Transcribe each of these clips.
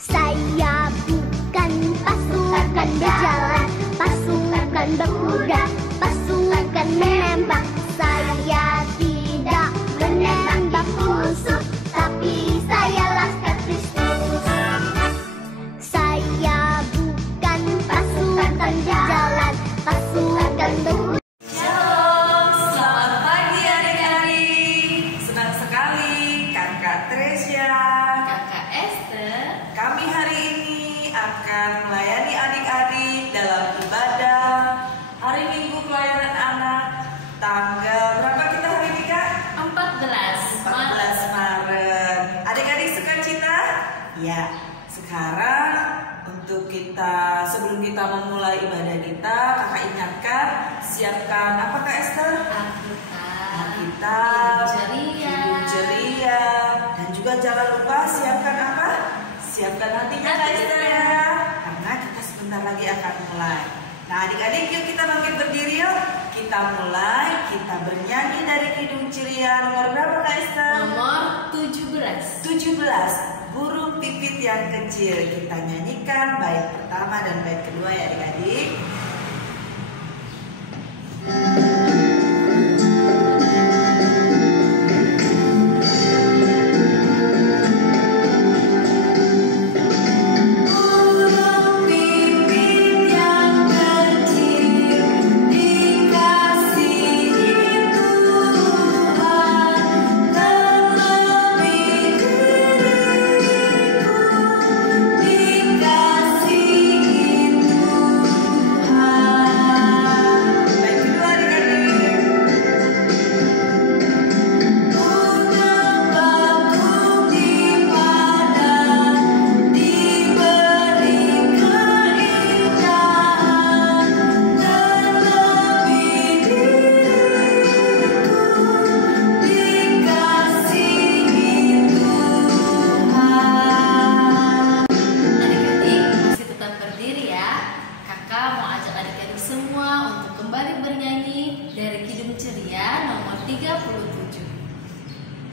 Saya bukan pasukan berjalan, pasukan berkuda, pasukan menembak. Saya tidak menembak musuh, tapi saya laskar Kristus. Saya bukan pasukan berjalan, pasukan berkuda. Shalom, selamat pagi adik-adik. Senang sekali Kakak Tresya, Kakak Esther. kami hari ini akan melayani adik-adik dalam ibadah hari Minggu pelayanan anak. Tanggal berapa kita hari ini, Kak? 14 Maret. Adik-adik sukacita? Ya. Sekarang sebelum kita memulai ibadah kita, Kakak ingatkan siapkan apa, Kak Esther? Alkitab, hidup ceria, dan juga jangan lupa siapkan apa? Siapkan hatinya, Kak Esther ya, karena kita sebentar lagi akan mulai. Nah adik-adik, yuk kita bangkit berdiri yuk. Kita mulai, kita bernyanyi dari Kidung Ceria nomor berapa, Kak Esther? Nomor 17. 17. Burung pipit yang kecil. Kita nyanyikan bait pertama dan bait kedua ya adik-adik.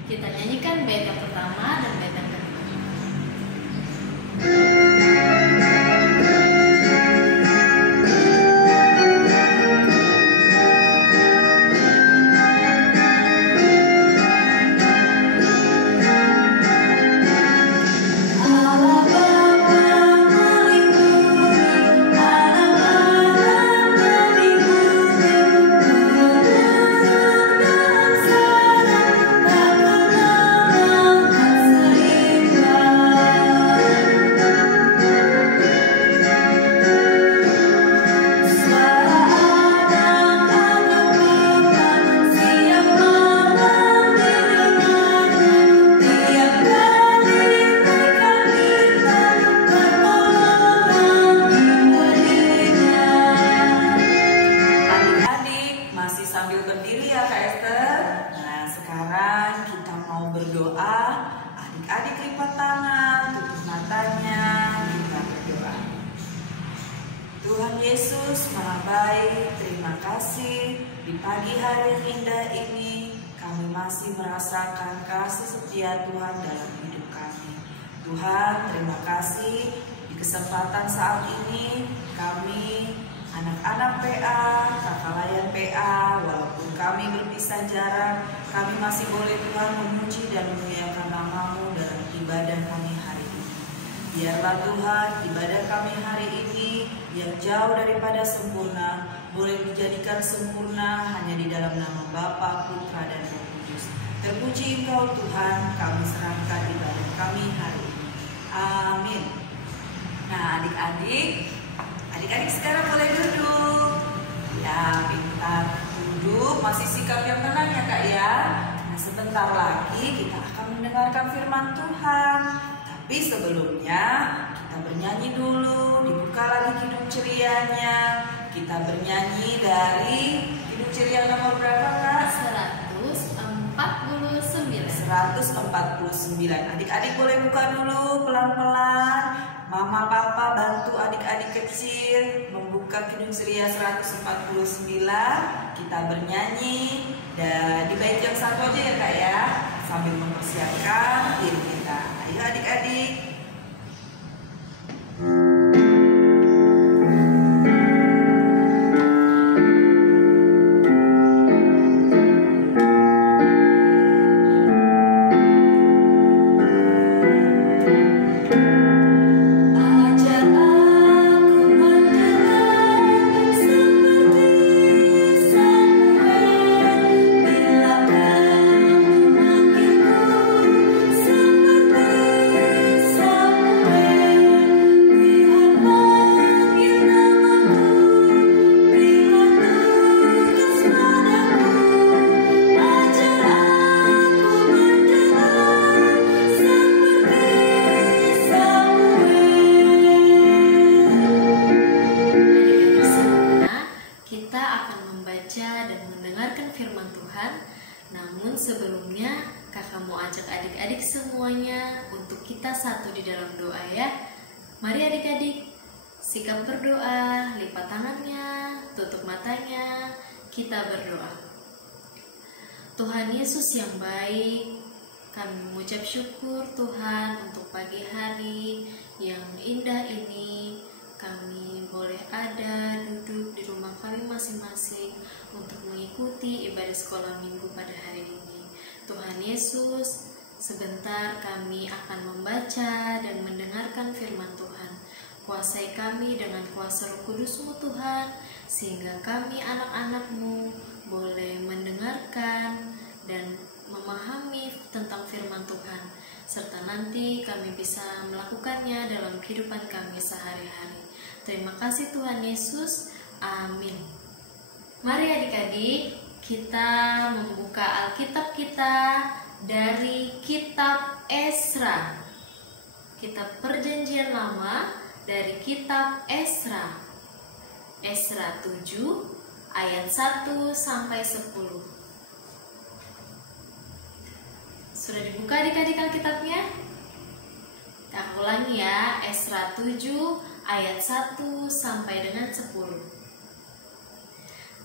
Kita nyanyikan bait yang pertama dan bait yang kedua. Tuhan Yesus Maha Baik, terima kasih di pagi hari yang indah ini kami masih merasakan kasih setia Tuhan dalam hidup kami. Tuhan, terima kasih di kesempatan saat ini kami anak-anak PA, kakak layan PA, walaupun kami berpisah jarak, kami masih boleh Tuhan memuji dan memuliakan nama-Mu dalam ibadah kami hari ini. Biarlah Tuhan ibadah kami hari ini yang jauh daripada sempurna boleh dijadikan sempurna hanya di dalam nama Bapa, Putra, dan Roh Kudus. Terpuji Engkau Tuhan, kami serahkan ibadah kami hari ini. Amin. Nah adik-adik sekarang boleh duduk. Ya, pintar duduk, masih sikap yang tenang ya Kak ya. Nah sebentar lagi kita akan mendengarkan firman Tuhan. Tapi sebelumnya kita bernyanyi dulu, dibuka lagi Kidung Cerianya. Kita bernyanyi dari Kidung Ceria nomor berapa Kak? 149. 149. Adik-adik boleh buka dulu pelan-pelan. Mama Papa bantu adik-adik kecil membuka Kidung Ceria 149. Kita bernyanyi dan di bait yang satu aja ya Kak ya, sambil mempersiapkan diri kita. Ayo adik-adik. dalam doa ya. Mari adik-adik, sikap berdoa, lipat tangannya, tutup matanya, kita berdoa. Tuhan Yesus yang baik, kami mengucap syukur Tuhan untuk pagi hari yang indah ini. Kami boleh ada duduk di rumah kami masing-masing untuk mengikuti ibadah sekolah minggu pada hari ini. Tuhan Yesus, sebentar kami akan membaca dan mendengarkan firman Tuhan. Kuasai kami dengan kuasa Roh Kudus-Mu Tuhan, sehingga kami anak-anak-Mu boleh mendengarkan dan memahami tentang firman Tuhan, serta nanti kami bisa melakukannya dalam kehidupan kami sehari-hari. Terima kasih Tuhan Yesus, amin. Mari adik-adik, kita membuka Alkitab kita dari kitab Esra. Kitab Perjanjian Lama dari kitab Esra. Esra 7 ayat 1 sampai 10. Sudah dibuka adik-adik Alkitabnya? Aku ulangi ya, Esra 7 ayat 1 sampai dengan 10.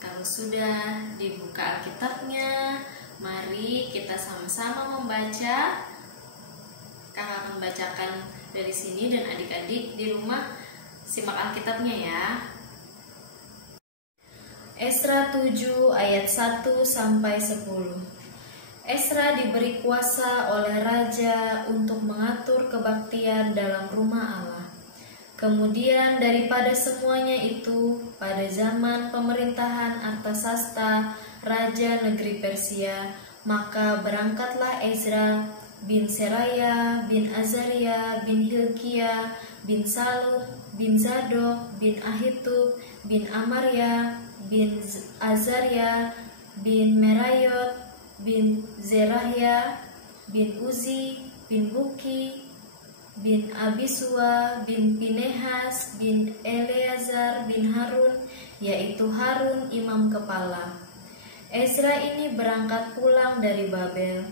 Kalau sudah dibuka Alkitabnya, mari kita sama-sama membaca. Kakak akan bacakan dari sini dan adik-adik di rumah simak Alkitabnya ya. Esra 7 ayat 1 sampai 10. Esra diberi kuasa oleh raja untuk mengatur kebaktian dalam rumah Allah. Kemudian daripada semuanya itu, pada zaman pemerintahan Artasasta, raja negeri Persia, maka berangkatlah Ezra bin Seraya, bin Azaria, bin Hilkia, bin Salum, bin Zadok, bin Ahitub, bin Amaria, bin Azaria, bin Merayot, bin Zerahya, bin Uzi, bin Buki, bin Abisua, bin Pinehas, bin Eleazar, bin Harun, yaitu Harun imam kepala. Ezra ini berangkat pulang dari Babel.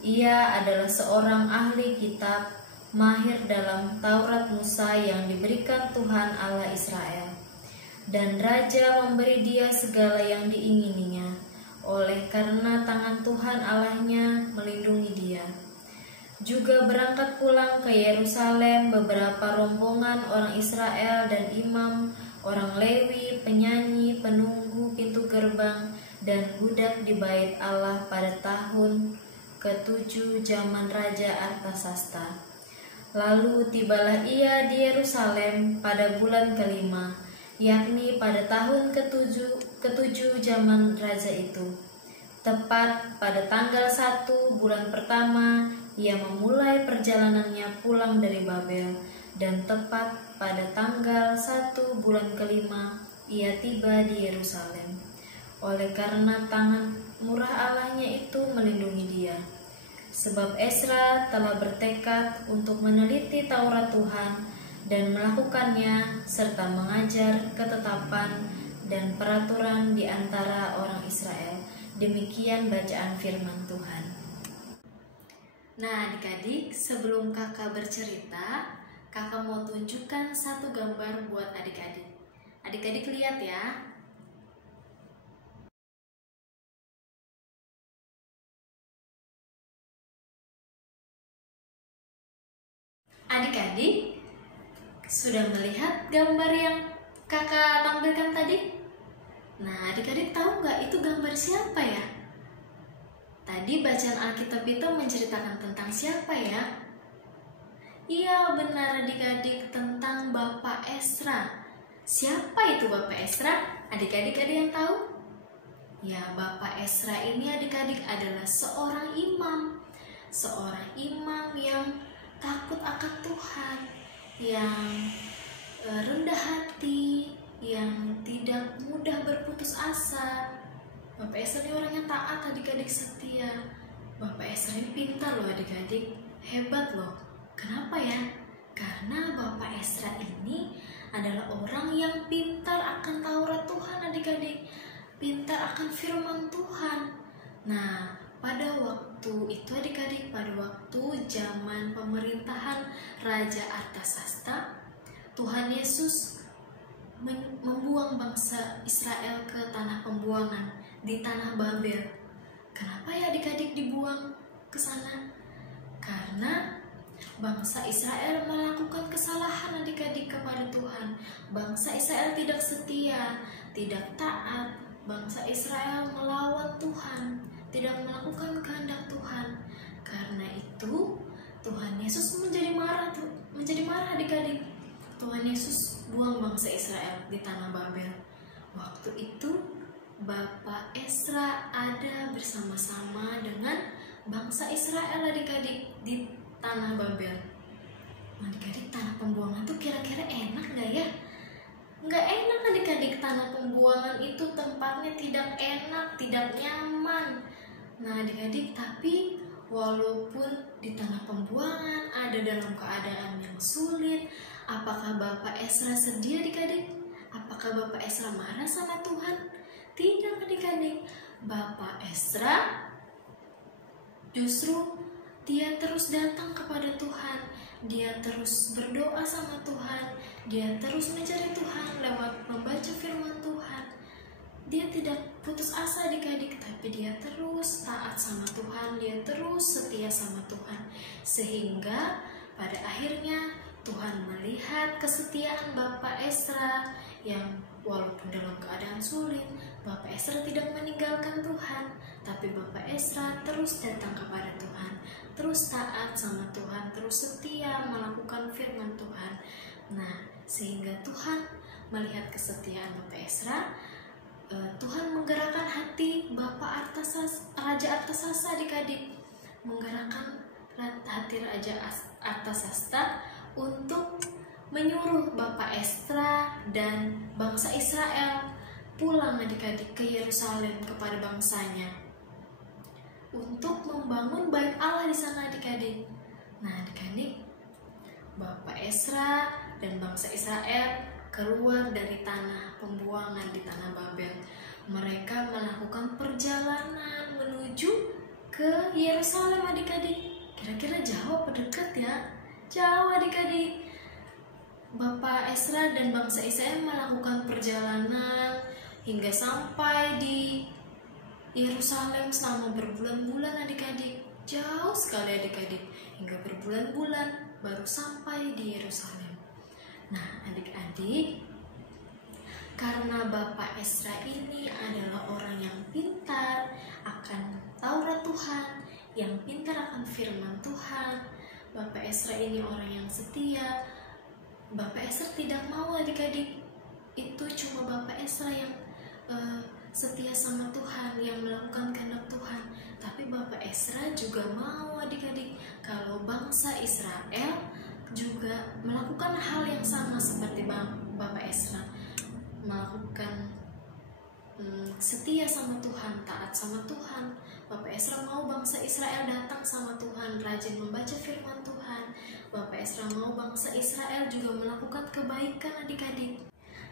Ia adalah seorang ahli kitab, mahir dalam Taurat Musa yang diberikan Tuhan Allah Israel. Dan raja memberi dia segala yang diingininya, oleh karena tangan Tuhan Allahnya melindungi dia. Juga berangkat pulang ke Yerusalem beberapa rombongan orang Israel dan imam, orang Lewi, penyanyi, penunggu pintu gerbang, dan budak di bait Allah pada tahun ke-7 zaman Raja Artasasta. Lalu tibalah ia di Yerusalem pada bulan ke-5, yakni pada tahun ke-7 zaman raja itu. Tepat pada tanggal 1 bulan pertama, ia memulai perjalanannya pulang dari Babel, dan tepat pada tanggal 1 bulan ke-5, ia tiba di Yerusalem. Oleh karena tangan murah Allahnya itu melindungi dia. Sebab Esra telah bertekad untuk meneliti Taurat Tuhan dan melakukannya, serta mengajar ketetapan dan peraturan di antara orang Israel. Demikian bacaan firman Tuhan. Nah adik-adik, sebelum kakak bercerita, kakak mau tunjukkan satu gambar buat adik-adik. Adik-adik lihat ya. Adik-adik, sudah melihat gambar yang kakak tampilkan tadi? Nah, adik-adik tahu nggak itu gambar siapa ya? Tadi bacaan Alkitab itu menceritakan tentang siapa ya? Iya, benar adik-adik, tentang Bapak Esra. Siapa itu Bapak Esra? Adik-adik ada yang tahu? Ya, Bapak Esra ini adik-adik adalah seorang imam. Seorang imam yang takut akan Tuhan, yang rendah hati, yang tidak mudah berputus asa. Bapak Esra ini orangnya taat, adik-adik setia. Bapak Esra ini pintar loh adik-adik, hebat loh. Kenapa ya? Karena Bapak Esra ini adalah orang yang pintar akan Taurat Tuhan adik-adik, pintar akan firman Tuhan. Nah, pada waktu waktu itu adik-adik, pada waktu zaman pemerintahan Raja Artasasta, Tuhan Yesus membuang bangsa Israel ke tanah pembuangan di tanah Babel. Kenapa ya adik-adik dibuang ke sana? Karena bangsa Israel melakukan kesalahan adik-adik kepada Tuhan. Bangsa Israel tidak setia, tidak taat. Bangsa Israel melawan Tuhan, tidak melakukan kehendak Tuhan. Karena itu Tuhan Yesus menjadi marah adik-adik. Tuhan Yesus buang bangsa Israel di tanah Babel. Waktu itu Bapak Ezra ada bersama-sama dengan bangsa Israel adik-adik di tanah Babel. Adik-adik, tanah pembuangan tuh kira-kira enak gak ya? Nggak enak adik-adik, tanah pembuangan itu tempatnya tidak enak, tidak nyaman. Nah adik-adik, tapi walaupun di tanah pembuangan ada dalam keadaan yang sulit, apakah Bapak Ezra sedih adik-adik? Apakah Bapak Ezra marah sama Tuhan? Tidak adik-adik, Bapak Ezra justru dia terus datang kepada Tuhan, dia terus berdoa sama Tuhan, dia terus mencari Tuhan lewat membaca firman Tuhan. Dia tidak putus asa adik-adik, tapi dia terus taat sama Tuhan, dia terus setia sama Tuhan. Sehingga pada akhirnya Tuhan melihat kesetiaan Bapak Ezra yang walaupun dalam keadaan sulit, Bapak Ezra tidak meninggalkan Tuhan, tapi Bapak Ezra terus datang kepada Tuhan, terus taat sama Tuhan, terus setia melakukan firman Tuhan. Nah, sehingga Tuhan melihat kesetiaan Bapak Ezra, Tuhan menggerakkan hati Bapak Raja Artasasta adik-adik, menggerakkan hati Raja Artasasta untuk menyuruh Bapak Ezra dan bangsa Israel pulang adik-adik ke Yerusalem kepada bangsanya untuk membangun bait Allah di sana adik-adik. Nah adik-adik, Bapak Ezra dan bangsa Israel keluar dari tanah pembuangan di tanah Babel. Mereka melakukan perjalanan menuju ke Yerusalem adik-adik. Kira-kira jauh apa dekat ya? Jauh adik-adik. Bapak Ezra dan bangsa Israel melakukan perjalanan hingga sampai di Yerusalem selama berbulan-bulan adik-adik. Jauh sekali adik-adik, hingga berbulan-bulan baru sampai di Yerusalem. Nah adik-adik, karena Bapak Ezra ini adalah orang yang pintar akan Taurat Tuhan, yang pintar akan firman Tuhan, Bapak Ezra ini orang yang setia. Bapak Ezra tidak mau adik-adik itu cuma Bapak Ezra yang setia sama Tuhan, yang melakukan kehendak Tuhan, tapi Bapak Ezra juga mau adik-adik kalau bangsa Israel juga melakukan hal yang sama seperti Bapak Ezra, melakukan setia sama Tuhan, taat sama Tuhan. Bapak Ezra mau bangsa Israel datang sama Tuhan, rajin membaca firman Tuhan. Bapak Ezra mau bangsa Israel juga melakukan kebaikan adik-adik.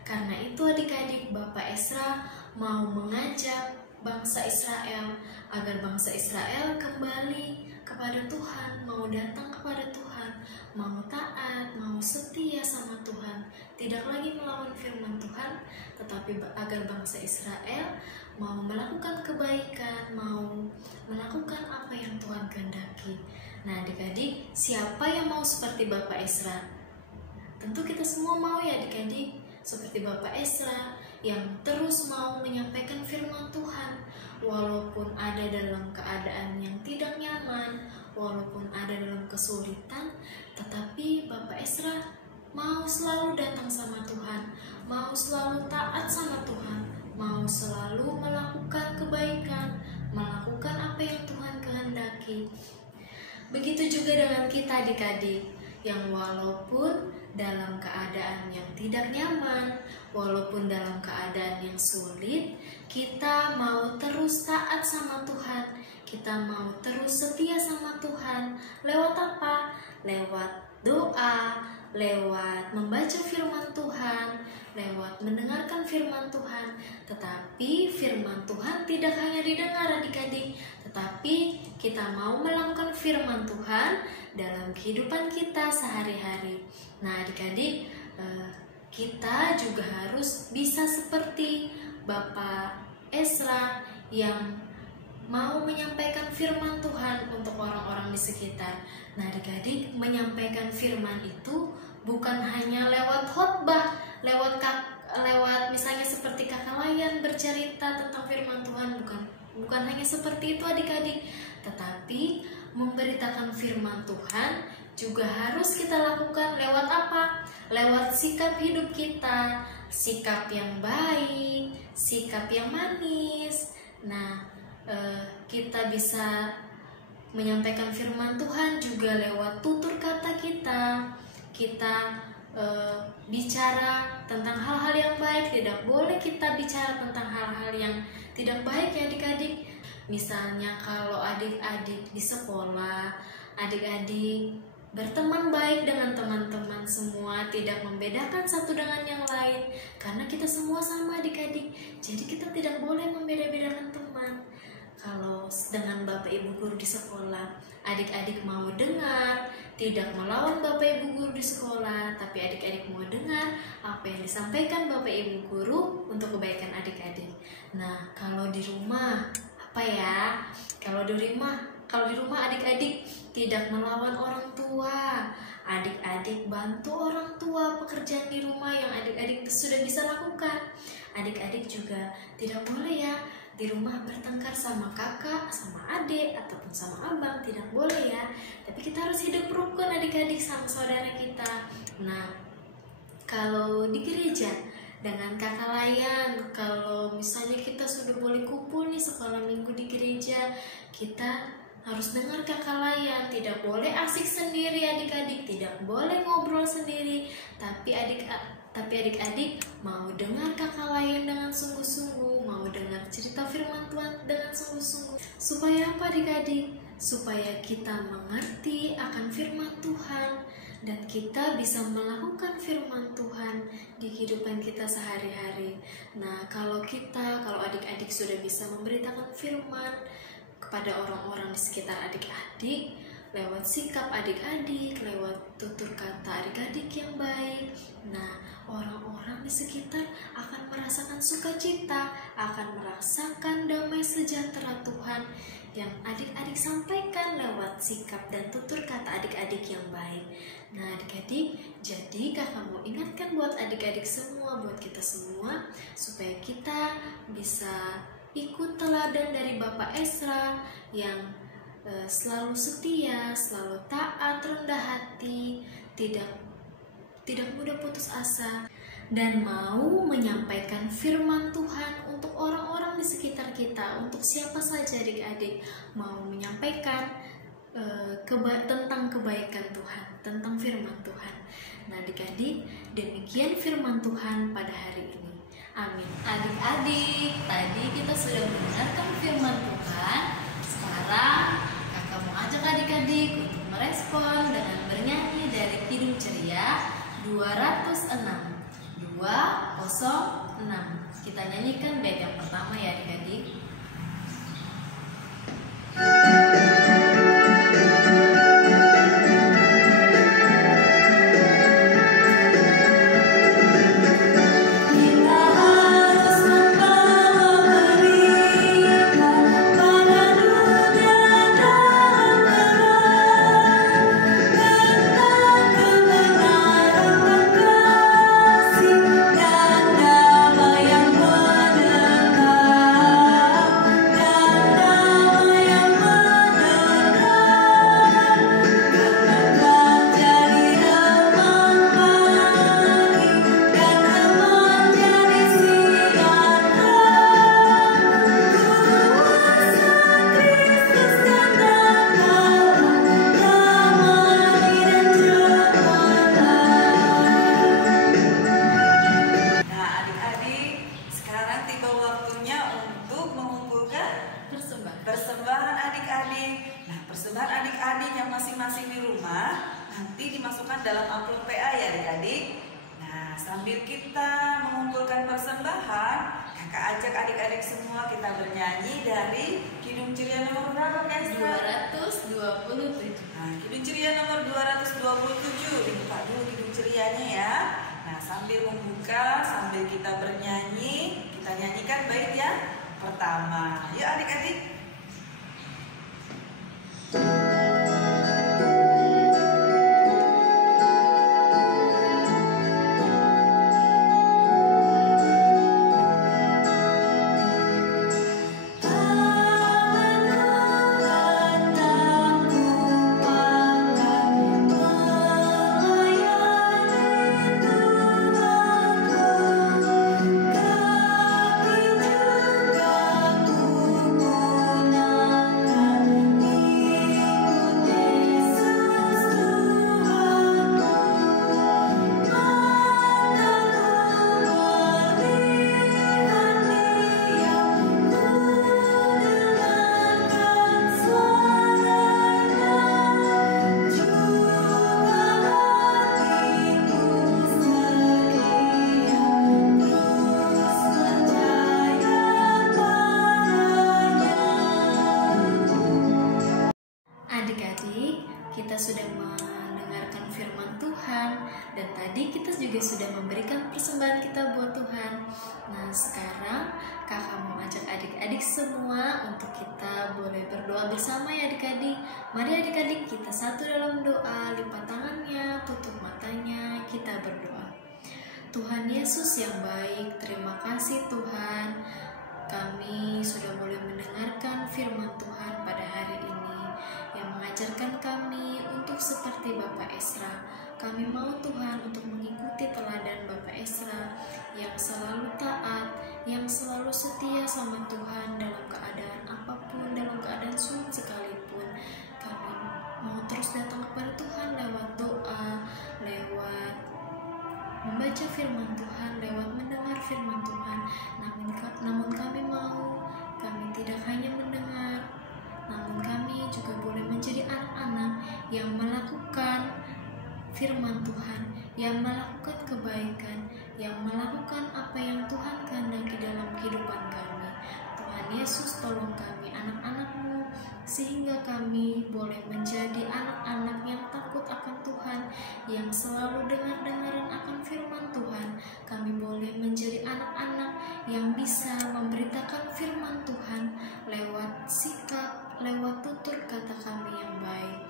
Karena itu adik-adik, Bapak Ezra mau mengajak bangsa Israel agar bangsa Israel kembali kepada Tuhan, mau datang kepada Tuhan, mau taat, mau setia sama Tuhan, tidak lagi melawan firman Tuhan, tetapi agar bangsa Israel mau melakukan kebaikan, mau melakukan apa yang Tuhan kehendaki. Nah adik-adik, siapa yang mau seperti Bapak Ezra? Tentu kita semua mau ya adik-adik, seperti Bapak Ezra yang terus mau menyampaikan firman Tuhan walaupun ada dalam keadaan yang tidak nyaman, walaupun ada dalam kesulitan, tetapi Bapak Ezra mau selalu datang sama Tuhan, mau selalu taat sama Tuhan, mau selalu melakukan kebaikan, melakukan apa yang Tuhan kehendaki. Begitu juga dengan kita adik-adik, yang walaupun dalam keadaan yang tidak nyaman, walaupun dalam keadaan yang sulit, kita mau terus taat sama Tuhan, kita mau terus setia sama Tuhan. Lewat apa? Lewat doa, lewat membaca firman Tuhan, lewat mendengarkan firman Tuhan. Tetapi firman Tuhan tidak hanya didengar adik-adik, tetapi kita mau melakukan firman Tuhan dalam kehidupan kita sehari-hari. Nah, adik-adik, kita juga harus bisa seperti Bapak Ezra yang mau menyampaikan firman Tuhan untuk orang-orang di sekitar. Nah, adik-adik, menyampaikan firman itu bukan hanya lewat khotbah, lewat misalnya seperti Kakak Layan bercerita tentang firman Tuhan, bukan hanya seperti itu adik-adik, tetapi memberitakan firman Tuhan juga harus kita lakukan lewat apa? Lewat sikap hidup kita, sikap yang baik, sikap yang manis. Nah, kita bisa menyampaikan firman Tuhan juga lewat tutur kata kita. Kita bicara tentang hal-hal yang baik, tidak boleh kita bicara tentang hal-hal yang tidak baik ya adik-adik. Misalnya kalau adik-adik di sekolah, adik-adik berteman baik dengan teman-teman semua, tidak membedakan satu dengan yang lain, karena kita semua sama adik-adik, jadi kita tidak boleh membeda-bedakan teman. Kalau dengan Bapak Ibu Guru di sekolah, adik-adik mau dengar, tidak melawan Bapak Ibu Guru di sekolah, tapi adik-adik mau dengar apa yang disampaikan Bapak Ibu Guru untuk kebaikan adik-adik. Nah, kalau di rumah, apa ya? Kalau di rumah adik-adik tidak melawan orang tua. Adik-adik bantu orang tua pekerjaan di rumah yang adik-adik sudah bisa lakukan. Adik-adik juga tidak boleh ya di rumah bertengkar sama kakak, sama adik, ataupun sama abang, tidak boleh ya. Tapi kita harus hidup rukun adik-adik sama saudara kita. Nah, kalau di gereja dengan Kakak Layan, kalau misalnya kita sudah boleh kumpul nih sekolah minggu di gereja, kita harus dengar Kakak Layan, tidak boleh asik sendiri adik-adik, tidak boleh ngobrol sendiri, tapi adik-adik mau dengar Kakak Layan dengan sungguh-sungguh, mau dengar cerita firman Tuhan dengan sungguh-sungguh. Supaya apa adik-adik? Supaya kita mengerti akan firman Tuhan dan kita bisa melakukan firman Tuhan di kehidupan kita sehari-hari. Nah, kalau adik-adik sudah bisa memberitakan firman kepada orang-orang di sekitar adik-adik, lewat sikap adik-adik, lewat tutur kata adik-adik yang baik, nah, orang-orang di sekitar akan merasakan sukacita, akan merasakan damai sejahtera Tuhan yang adik-adik sampaikan lewat sikap dan tutur kata adik-adik yang baik. Nah, adik-adik, jadi kakak mau ingatkan buat adik-adik semua, buat kita semua, supaya kita bisa ikut teladan dari Bapak Ezra yang selalu setia, selalu taat, rendah hati, tidak mudah putus asa, dan mau menyampaikan firman Tuhan untuk orang-orang di sekitar kita, untuk siapa saja adik-adik, mau menyampaikan tentang kebaikan Tuhan, tentang firman Tuhan. Nah, adik-adik, demikian firman Tuhan pada hari ini. Amin. Adik-adik, tadi kita sudah mendengarkan firman Tuhan. Sekarang kakak mau ajak adik-adik untuk merespon dengan bernyanyi dari Kidung Ceria 206. Kita nyanyikan bait yang pertama ya adik-adik. Persembahan adik-adik. Nah, persembahan adik-adik yang masing-masing di rumah nanti dimasukkan dalam amplop PA ya adik-adik. Nah, sambil kita mengumpulkan persembahan, kakak ajak adik-adik semua kita bernyanyi dari Kidung Ceria nomor berapa, Kak Esther? 227. Nah, Kidung Ceria nomor 227, dibuka dulu Kidung Cerianya ya. Nah, sambil membuka, sambil kita bernyanyi, kita nyanyikan bait yang pertama. Yuk adik-adik. Adik-adik, kita sudah mendengarkan firman Tuhan dan tadi kita juga sudah memberikan persembahan kita buat Tuhan. Nah, sekarang kakak mau ajak adik-adik semua untuk kita boleh berdoa bersama ya adik-adik. Mari adik-adik kita satu dalam doa, lipat tangannya, tutup matanya, kita berdoa. Tuhan Yesus yang baik, terima kasih Tuhan. Kami sudah boleh mendengarkan firman Tuhan pada hari ini yang mengajarkan kami untuk seperti Bapak Esra. Kami mau Tuhan untuk mengikuti teladan Bapak Esra yang selalu taat, yang selalu setia sama Tuhan dalam keadaan apapun, dalam keadaan sulit sekalipun. Kami mau terus datang kepada Tuhan lewat doa, lewat membaca firman Tuhan, lewat mendengar firman Tuhan. Namun kami mau, kami tidak hanya mendengar, namun kami juga boleh menjadi anak-anak yang melakukan firman Tuhan, yang melakukan kebaikan, yang melakukan apa yang Tuhan kehendaki dalam kehidupan kami. Tuhan Yesus, tolong kami anak-anak-Mu, sehingga kami boleh menjadi anak-anak yang takut akan Tuhan, yang selalu dengar-dengaran akan firman Tuhan. Kami boleh menjadi anak-anak yang bisa memberitakan firman Tuhan lewat sikap, lewat tutur kata kami yang baik.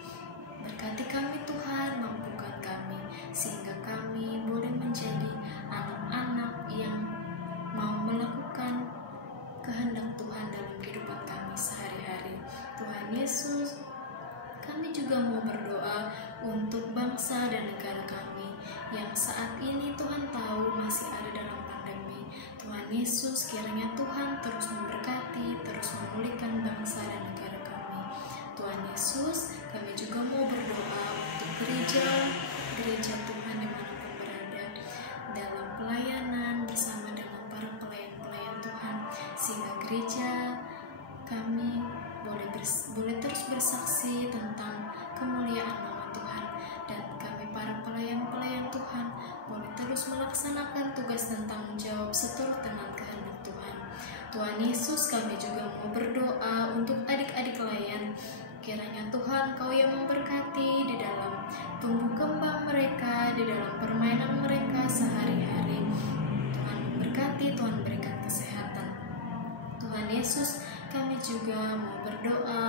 Berkati kami Tuhan, mampukan kami, sehingga kami boleh menjadi anak-anak yang mau melakukan kehendak Tuhan dalam kehidupan kami sehari-hari. Tuhan Yesus, kami juga mau berdoa untuk bangsa dan negara kami yang saat ini Tuhan tahu masih ada dalam pandemi. Tuhan Yesus, kiranya Tuhan terus memberkati, terus memulihkan bangsa dan negara kami. Tuhan Yesus, kami juga mau berdoa untuk gereja Tuhan dimanapun berada, dalam pelayanan bersama dengan para pelayan-pelayan Tuhan, sehingga gereja kami boleh terus bersaksi tentang kemuliaan nama Tuhan, dan kami para pelayan-pelayan Tuhan boleh terus melaksanakan tugas dan tanggung jawab seturut dengan kehendak Tuhan. Tuhan Yesus, kami juga mau berdoa untuk adik-adik layan. Kiranya Tuhan Kau yang memberkati di dalam tumbuh kembang mereka, di dalam permainan mereka sehari-hari. Tuhan memberkati, Tuhan berikan kesehatan. Tuhan Yesus, kami juga mau berdoa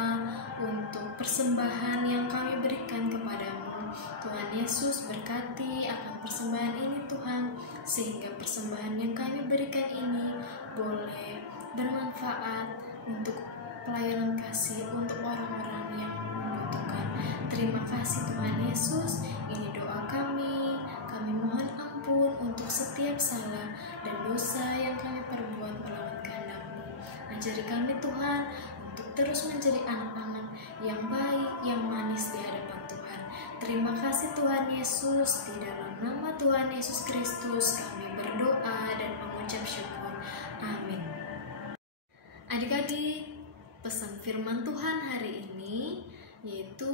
untuk persembahan yang kami berikan kepadamu. Tuhan Yesus, berkati akan persembahan ini Tuhan, sehingga persembahan yang kami berikan ini boleh bermanfaat untuk pelayanan kasih untuk orang-orang yang membutuhkan. Terima kasih Tuhan Yesus, ini doa kami. Kami mohon ampun untuk setiap salah dan dosa yang kami perbuat melawan kehendak-Mu. Ajari kami Tuhan untuk terus menjadi anak-anak yang baik, yang manis di hadapan Tuhan. Terima kasih Tuhan Yesus, di dalam nama Tuhan Yesus Kristus kami berdoa dan mengucap syukur. Amin. Adik-adik, pesan firman Tuhan hari ini yaitu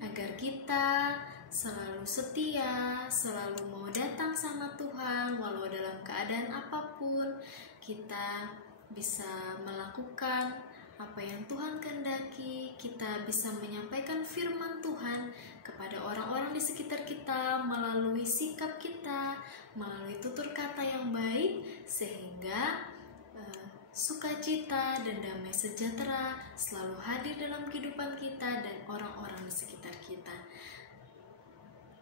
agar kita selalu setia, selalu mau datang sama Tuhan walau dalam keadaan apapun. Kita bisa melakukan apa yang Tuhan kehendaki, kita bisa menyampaikan firman Tuhan kepada orang-orang di sekitar kita melalui sikap kita, melalui tutur kata yang baik, sehingga sukacita dan damai sejahtera selalu hadir dalam kehidupan kita dan orang-orang di sekitar kita.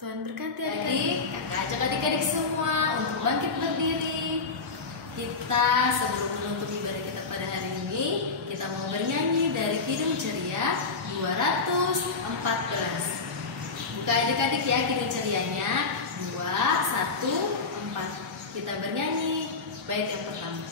Tuhan berkati adik-adik. Kakak ajak adik-adik semua untuk bangkit berdiri. Kita sebelum menutup ibadah kita pada hari ini, kita mau bernyanyi dari Kidung Ceria 214. Buka adik-adik ya Kidung Cerianya 214. Kita bernyanyi bait yang pertama.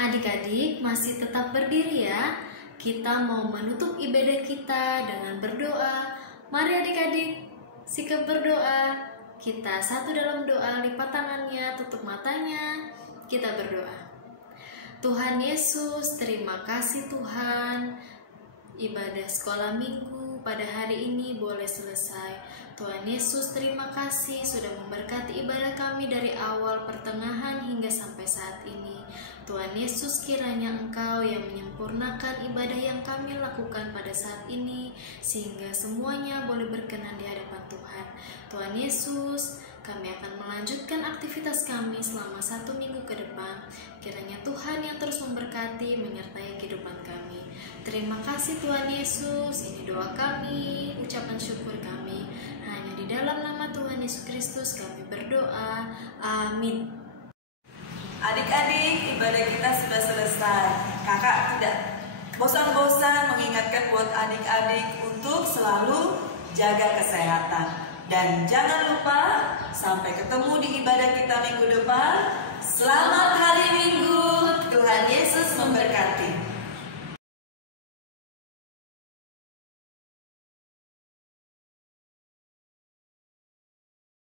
Adik-adik masih tetap berdiri ya. Kita mau menutup ibadah kita dengan berdoa. Mari adik-adik, sikap berdoa. Kita satu dalam doa, lipat tangannya, tutup matanya. Kita berdoa. Tuhan Yesus, terima kasih Tuhan. Ibadah sekolah minggu pada hari ini boleh selesai. Tuhan Yesus, terima kasih sudah memberkati ibadah kami dari awal, pertengahan, hingga sampai saat ini. Tuhan Yesus, kiranya Engkau yang menyempurnakan ibadah yang kami lakukan pada saat ini, sehingga semuanya boleh berkenan di hadapan Tuhan. Tuhan Yesus, kami akan melanjutkan aktivitas kami selama 1 minggu ke depan. Kiranya Tuhan yang terus memberkati, menyertai kehidupan kami. Terima kasih Tuhan Yesus, ini doa kami, ucapan syukur kami. Hanya di dalam nama Tuhan Yesus Kristus kami berdoa. Amin. Adik-adik, ibadah kita sudah selesai. Kakak tidak bosan-bosan mengingatkan buat adik-adik untuk selalu jaga kesehatan. Dan jangan lupa, sampai ketemu di ibadah kita minggu depan.